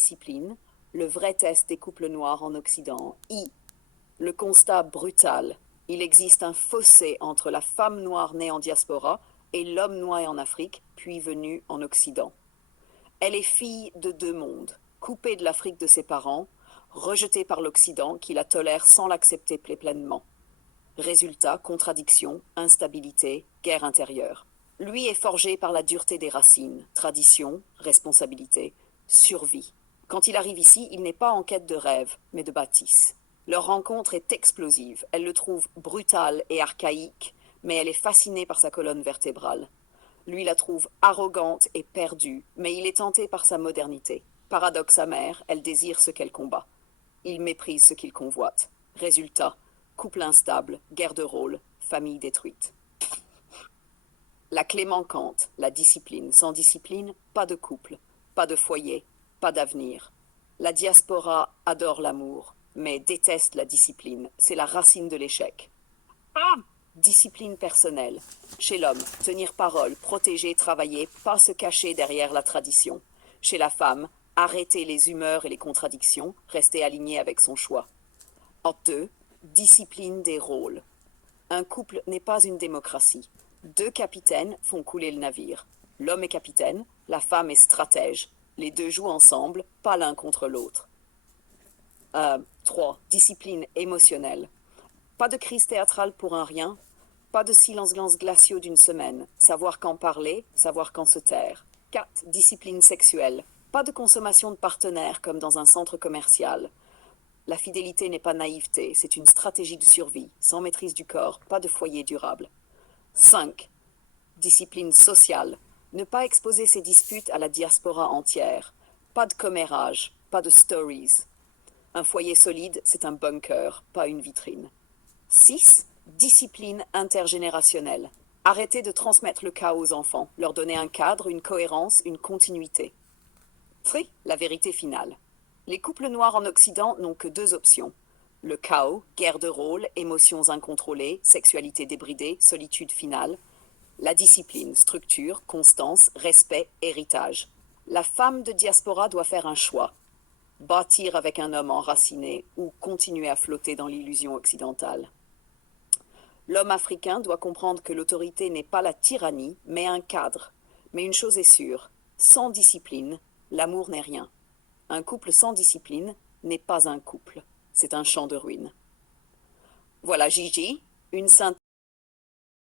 discipline, le vrai test des couples noirs en Occident. Le constat brutal. Il existe un fossé entre la femme noire née en diaspora et l'homme noir en Afrique, puis venu en Occident. Elle est fille de deux mondes, coupée de l'Afrique de ses parents, rejetée par l'Occident qui la tolère sans l'accepter pleinement. Résultat, contradiction, instabilité, guerre intérieure. Lui est forgé par la dureté des racines, tradition, responsabilité, survie. Quand il arrive ici, il n'est pas en quête de rêve, mais de bâtisse. Leur rencontre est explosive. Elle le trouve brutal et archaïque, mais elle est fascinée par sa colonne vertébrale. Lui la trouve arrogante et perdue, mais il est tenté par sa modernité. Paradoxe amer, elle désire ce qu'elle combat. Il méprise ce qu'il convoite. Résultat, couple instable, guerre de rôle, famille détruite. La clé manquante, la discipline. Sans discipline, pas de couple, pas de foyer, pas d'avenir. La diaspora adore l'amour, mais déteste la discipline. C'est la racine de l'échec. Discipline personnelle. Chez l'homme, tenir parole, protéger, travailler, pas se cacher derrière la tradition. Chez la femme, arrêter les humeurs et les contradictions, rester aligné avec son choix. En deux, discipline des rôles. Un couple n'est pas une démocratie. Deux capitaines font couler le navire. L'homme est capitaine, la femme est stratège. Les deux jouent ensemble, pas l'un contre l'autre. 3. Discipline émotionnelle. Pas de crise théâtrale pour un rien, pas de silence glaciaux d'une semaine. Savoir quand parler, savoir quand se taire. 4. Discipline sexuelle. Pas de consommation de partenaires comme dans un centre commercial. La fidélité n'est pas naïveté, c'est une stratégie de survie. Sans maîtrise du corps, pas de foyer durable. 5. Discipline sociale. Ne pas exposer ses disputes à la diaspora entière. Pas de commérage, pas de stories. Un foyer solide, c'est un bunker, pas une vitrine. 6. Discipline intergénérationnelle. Arrêtez de transmettre le chaos aux enfants, leur donner un cadre, une cohérence, une continuité. La vérité finale. Les couples noirs en Occident n'ont que deux options. Le chaos, guerre de rôle, émotions incontrôlées, sexualité débridée, solitude finale. La discipline, structure, constance, respect, héritage. La femme de diaspora doit faire un choix. Bâtir avec un homme enraciné ou continuer à flotter dans l'illusion occidentale. L'homme africain doit comprendre que l'autorité n'est pas la tyrannie, mais un cadre. Mais une chose est sûre, sans discipline, l'amour n'est rien. Un couple sans discipline n'est pas un couple, c'est un champ de ruines. Voilà Gigi, une synthèse.